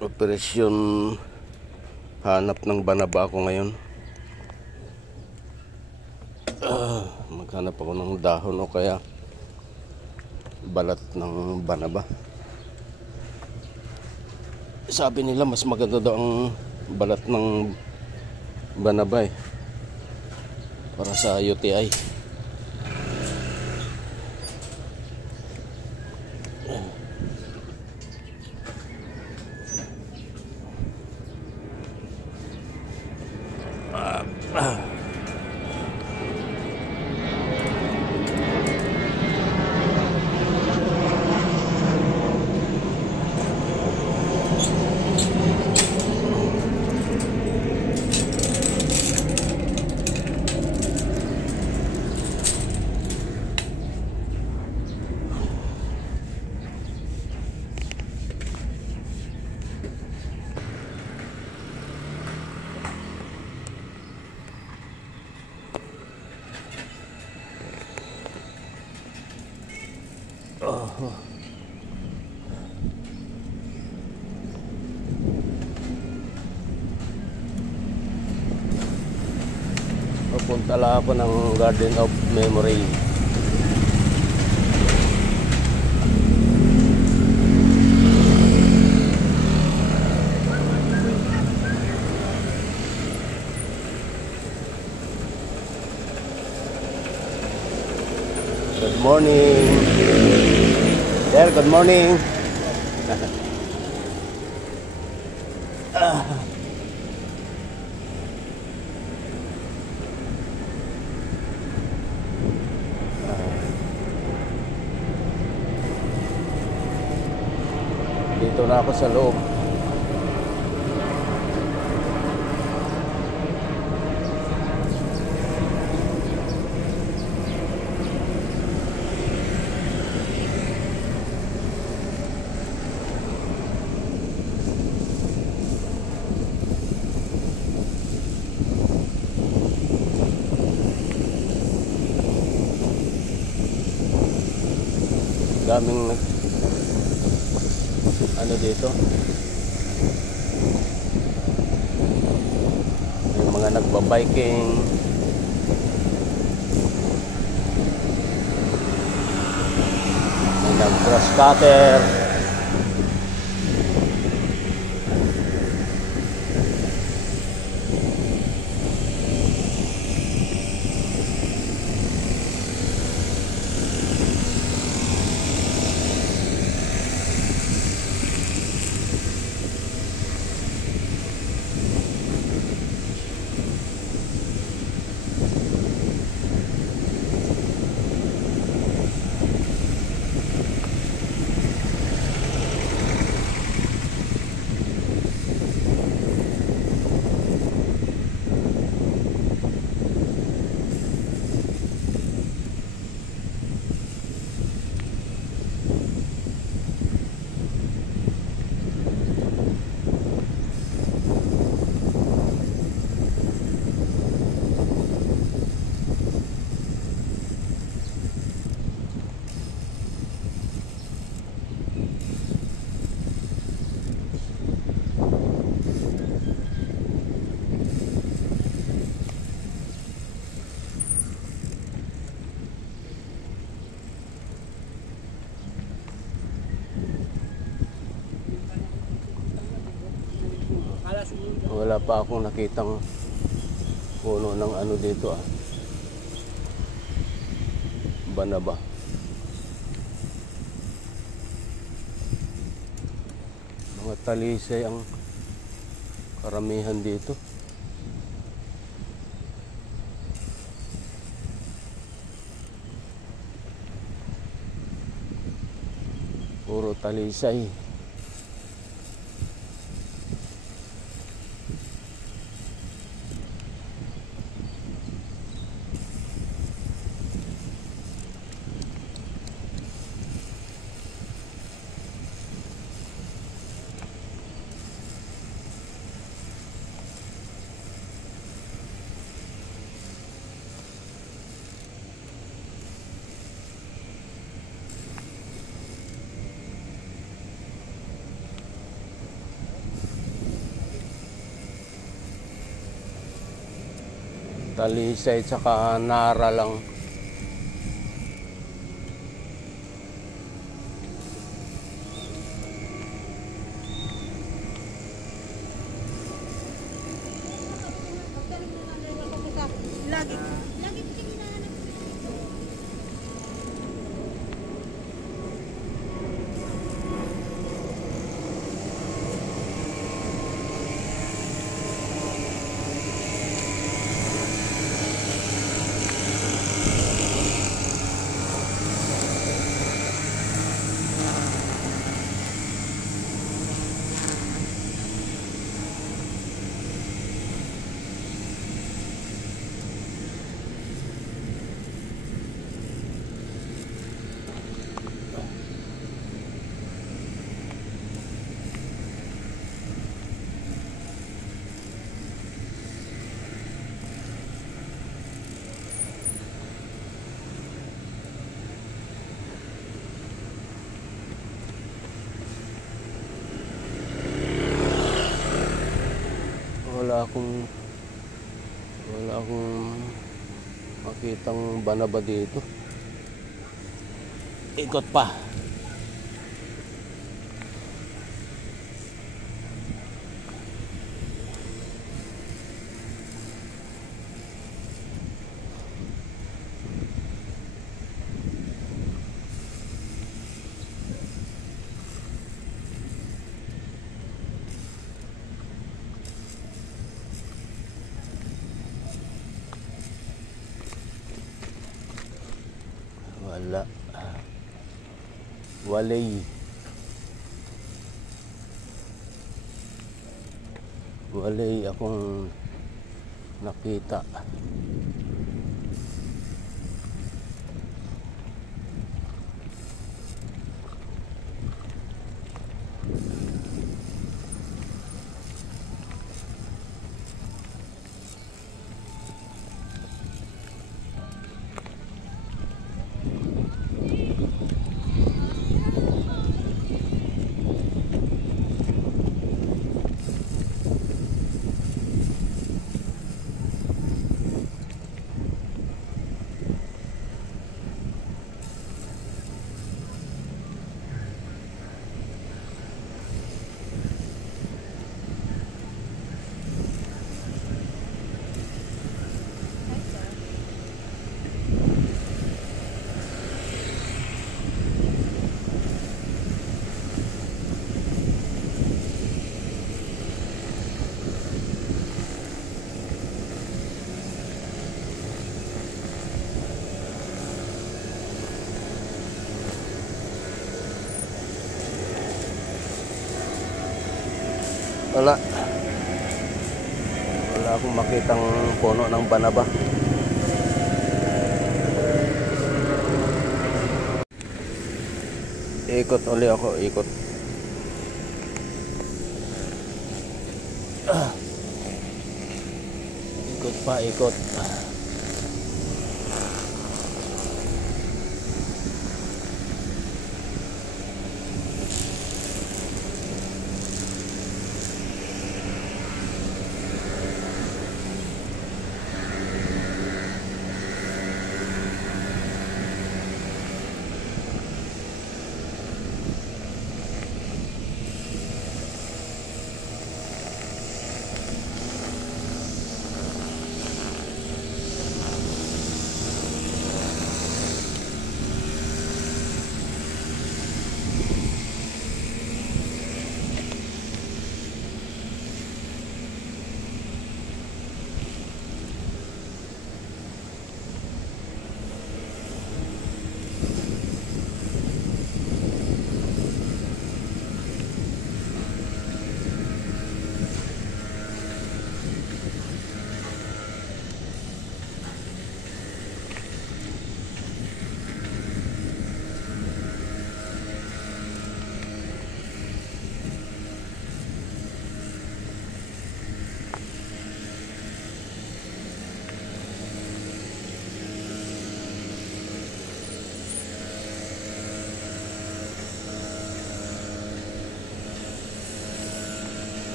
Operasyon hanap ng banaba ako ngayon. Maghanap ako ng dahon o kaya balat ng banaba. Sabi nila mas maganda daw ang balat ng banaba para sa UTI. Papunta lang ako ng Garden of Memory. Good morning. Sir, good morning. Dito na ako sa loob. Daming ano dito, may mga nagbabiking, may nag-grass cutter, wala pa akong nakitang puno ng ano dito banaba. Mga talisay ang karamihan dito. Puro talisay. Talisay saka Nara lang. Lagi ko sige hinahanap. Wala akong makitang banaba dito. Ikot pa. Wala. Walay akong nakita. Wala akong makitang puno ng banaba. Ikot uli ako, ikot. Ikot pa, ikot.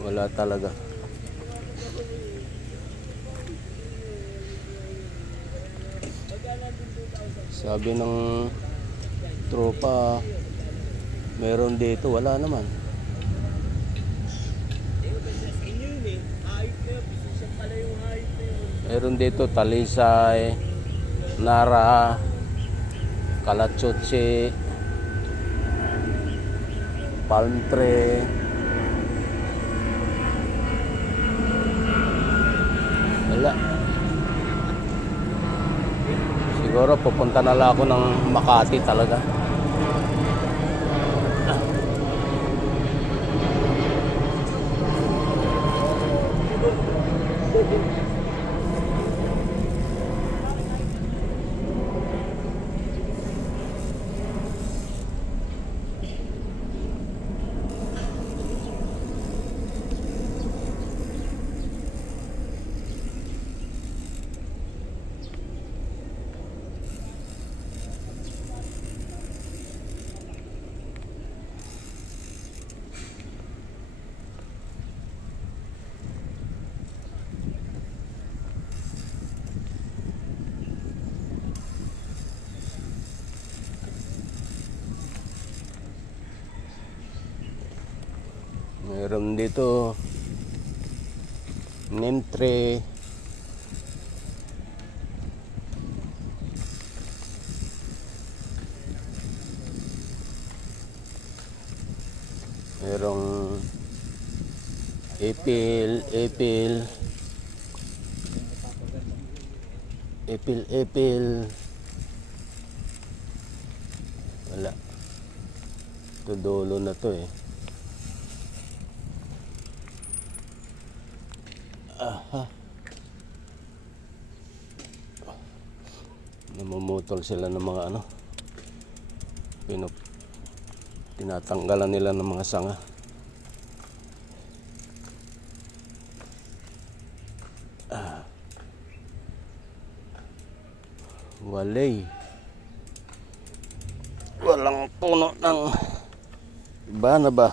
Wala talaga. Sabi ng tropa, meron dito, wala naman. Meron dito Talisay, Nara, Kalachuchi, Palm Tree. Wala. Siguro pupunta na lang ako ng Makati talaga. Meron dito neem tree, merong ipil. Wala. Ito dulo na to eh. Aha. Namumutol sila ng mga ano. Tinatanggalan nila ng mga sanga. Walay. Walang puno ng iba na ba?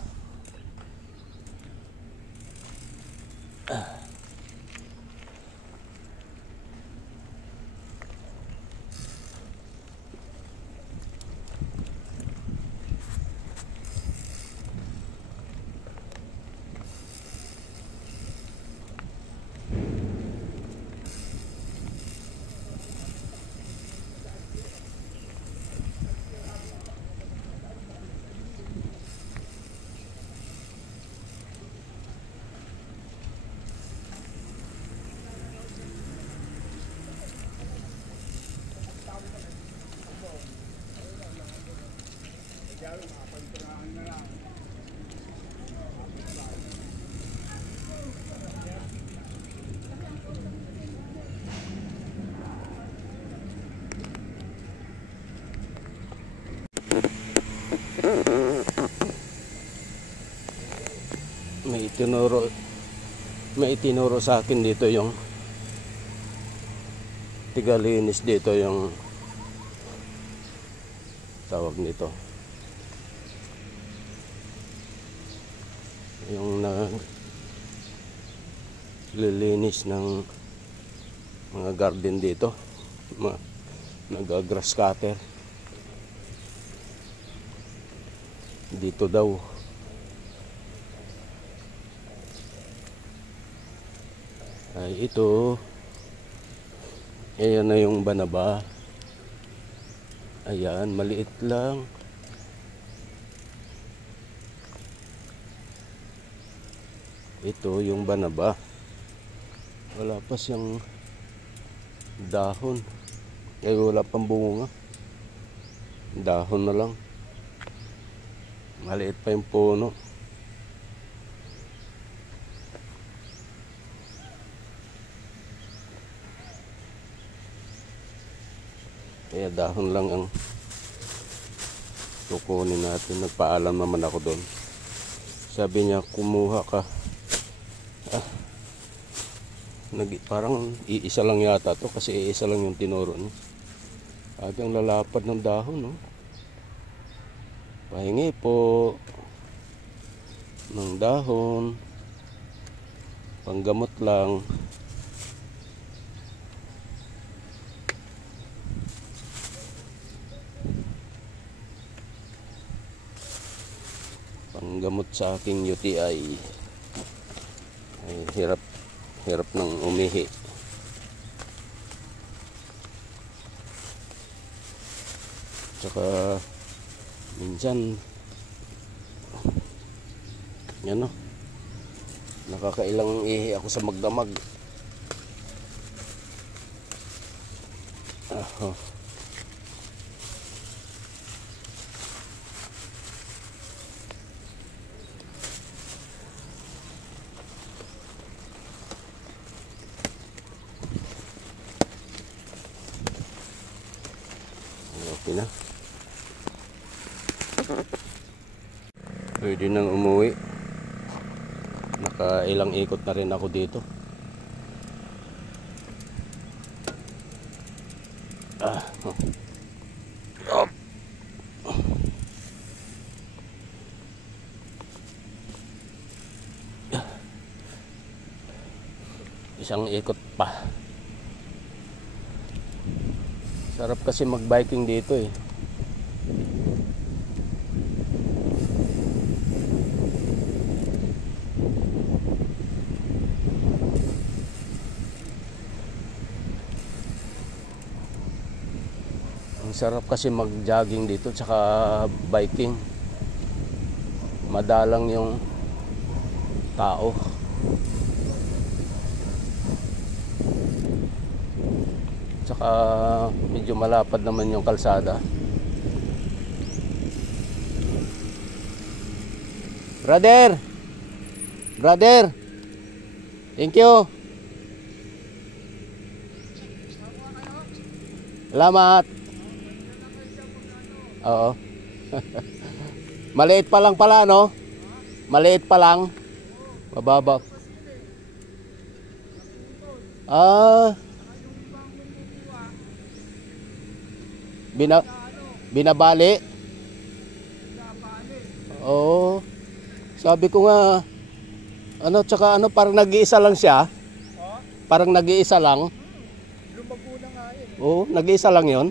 May itinuro sa akin dito yung tigalinis dito yung tawag nito, yung naglilinis ng mga garden dito, nag-grass cutter dito daw. Ay ito, ayan na yung banaba. Ayan, maliit lang. Ito yung banaba. Wala pa siyang dahon. Ay wala pang bunga. Dahon na lang. Maliit pa yung puno. Kaya dahon lang ang kukunin natin. Nagpaalam naman ako doon. Sabi niya, kumuha ka. Parang iisa lang yata to kasi iisa lang yung tinuro niya. Ang lalapad ng dahon, no? Pahingi po ng dahon. Panggamot lang. Panggamot sa aking UTI. Ay, hirap ng umihi. Tsaka minsan yan, no, nakakailang ihi ako sa magdamag. Oh. Okay na. Pwede nang umuwi. Nakailang ikot na rin ako dito. Op. Isang ikot pa. Sarap kasi mag-biking dito eh. Ang sarap kasi mag-jogging dito tsaka biking. Madalang yung tao. Tsaka medyo malapad naman yung kalsada. Brother! Brother! Thank you! Salamat! Oo. Maliit pa lang pala, no? Maliit pa lang. Mababa. Binabali. Oo. Sabi ko nga, tsaka parang nag-iisa lang siya. Parang nag-iisa lang. Lumago na nga yun. Oo, nag-iisa lang yun.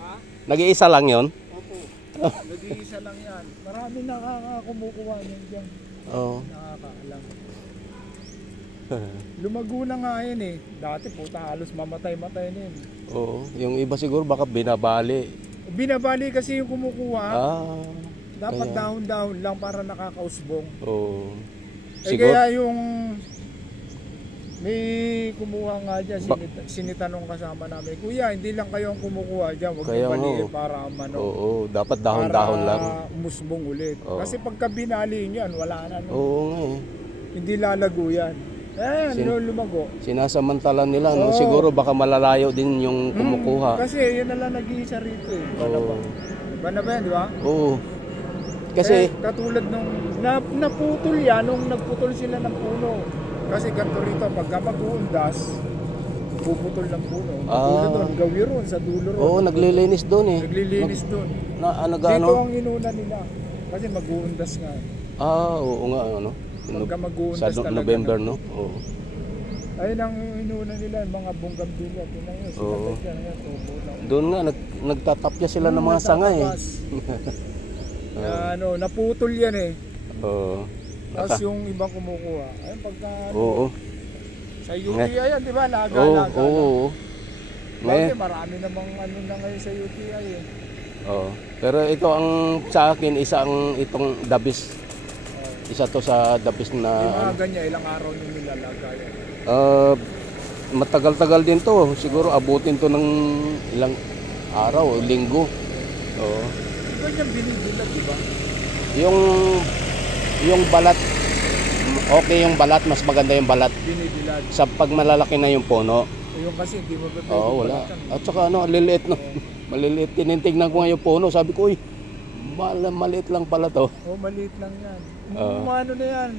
Ha? Nag-iisa lang yun. Opo. Nag-iisa lang yan. Marami nakakakumukuha niyan dyan. Oo. Nakakaalam. Lumago na nga yun eh. Dati puta halos mamatay-matay na yun. Oo, yung iba siguro baka binabali. Binabali kasi yung kumukuha. Dapat kaya. dahon-dahon lang para nakakausbong. Oo. Kaya yung may kumuha nga dyan, sinitanong kasama namin, Kuya, hindi lang kayo ang kumukuha dyan, huwag Kaya yung baliin nga. para manok. Oo, dapat dahon-dahon lang. Para umusbong ulit. Oo. Kasi pagka binali nyo yan, wala na. No? Oo nga eh. Hindi lalago yan. Lumago. Sinasamantala nila, no? Oo. Siguro baka malalayo din yung kumukuha. Kasi yan na lang nag-iisa rito eh. Oo. Banaba yan, di ba? Oo. Kasi, katulad nung naputol yan, nung nagputol sila ng puno. Kasi ganito rito, pagka mag-uundas, puputol ng puno. Puno doon, gawi ron, sa dulo ron. oo, naglilinis doon eh. Naglilinis doon. Nagano? Dito ang inuna nila. Kasi mag-uundas nga. Oo nga, ano? Pagka mag-uundas Sa talaga. November, no? Oo. Ayun ang inuna nila, mga bunggam bilya. Tingnan nyo, Oo. sinagat yan. Ayan, tubo lang. Doon nga, nagtatapya sila ng mga sanga eh. Naputol yan eh. Oo. Tapos yung ibang kumukuha. Ayun, pagka Oo. sa UTI yan, di ba? Oo, Laga-laga. oo. Kasi marami namang na ngayon sa UTI eh. Oo. Pero ito ang sa akin, itong dabis. Isa to sa dabis Yung na mga ganyan, ilang araw nyo nilalaga yan. matagal-tagal din to. Siguro abutin to ng ilang araw, linggo. Oo. Iba niyang binibilag, di ba? Yung balat, okay yung balat, mas maganda yung balat. Binibilag. Sa pag malalaki na yung puno. Yung kasi hindi mo pwede. Oo, wala. At saka maliliit no. Maliliit. Tinitignan ko nga yung puno. Sabi ko, uy, maliit lang pala to. Oo, maliit lang yan. Oo. Ano na yan?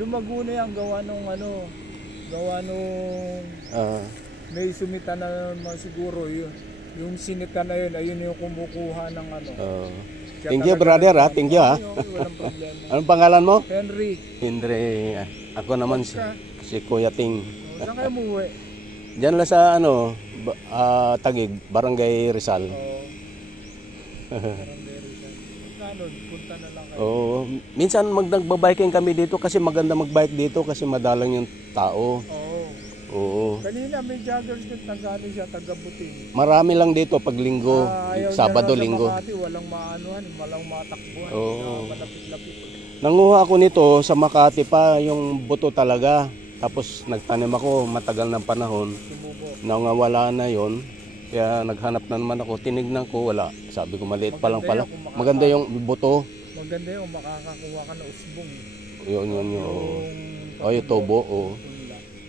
Lumago na yan, gawa gawa nung may sumita na naman siguro yun. Yung sinita na yun, ayun yung kumukuha ng ano. Siya Thank you, talaga brother, ha? Thank you, ha? Walang problema. Anong pangalan mo? Henry, Henry. Ako naman si Kuya Ting. saan kayo umuwi? Diyan lang sa ano, Tagig, Barangay Rizal. Kanon, punta na lang kayo. Oo. Minsan nagbabiking kami dito kasi maganda magbike dito kasi madalang yung tao. Oo. Kanina may joggers din, taga-ano siya, taga-Buting. Marami lang dito pag linggo, Ayaw Sabado, niya na linggo. sa Makati, walang maanuhan, walang matakbuhan. Oo. Malapit-lapit. Nanguha ako nito sa Makati pa, yung buto talaga. Tapos nagtanim ako matagal ng panahon. Sumubo. Nangawala na yon. Kaya naghanap na naman ako, tinignan ko, wala. Sabi ko maliit pa lang pala. Maganda yung buto. Maganda yung makakakuha ka ng usbong. Yun. Yung Yung tubo.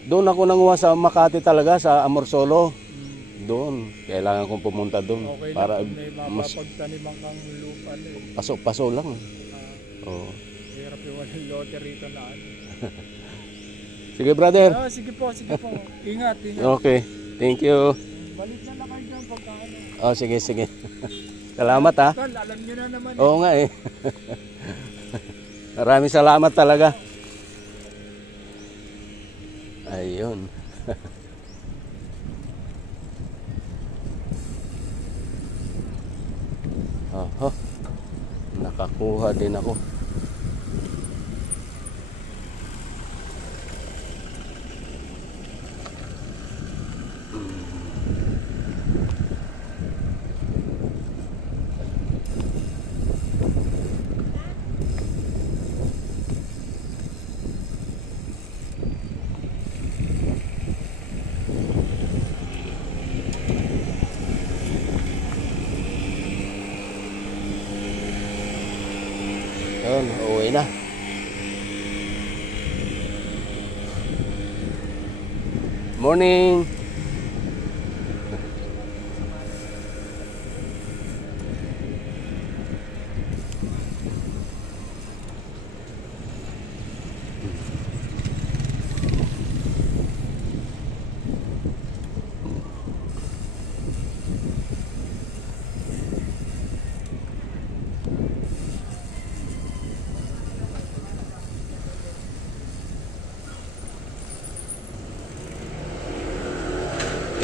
Doon ako nanguha sa Makati talaga, sa Amorsolo. Doon. Kailangan kong pumunta doon. Okay para lang, may mas mapagtaniman kang lupa. paso lang. Oo. Hirap yung walang lote rito na ano. Sige, brother. Sige po. Ingat. Okay. Thank you. Balik na lang kayo dyan pagka ano. Sige. Salamat, ha. Tol, alam nyo na naman. Oo nga eh. Maraming salamat talaga. Ayun. Oho. Nakakuha din ako. Yun, uwi na. Morning.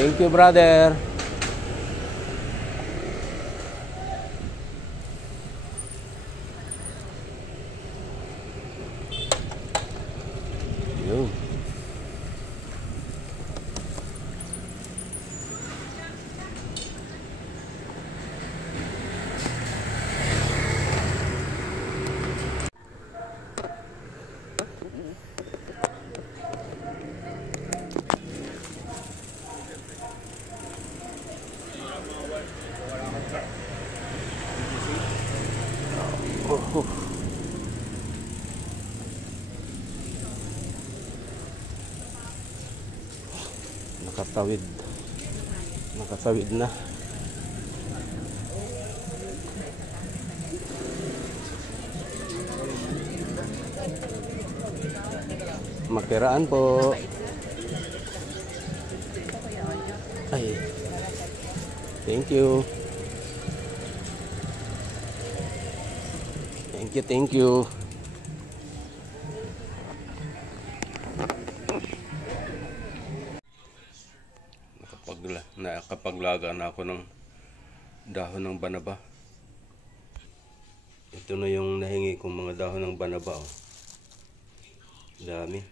Thank you, brother. Yun. Nakatawid na. Makiraan po. Ay. Thank you. Thank you. Nakapaglaga na ako ng dahon ng banaba. Ito na yung nahingi kong mga dahon ng banaba. Oh. Dami.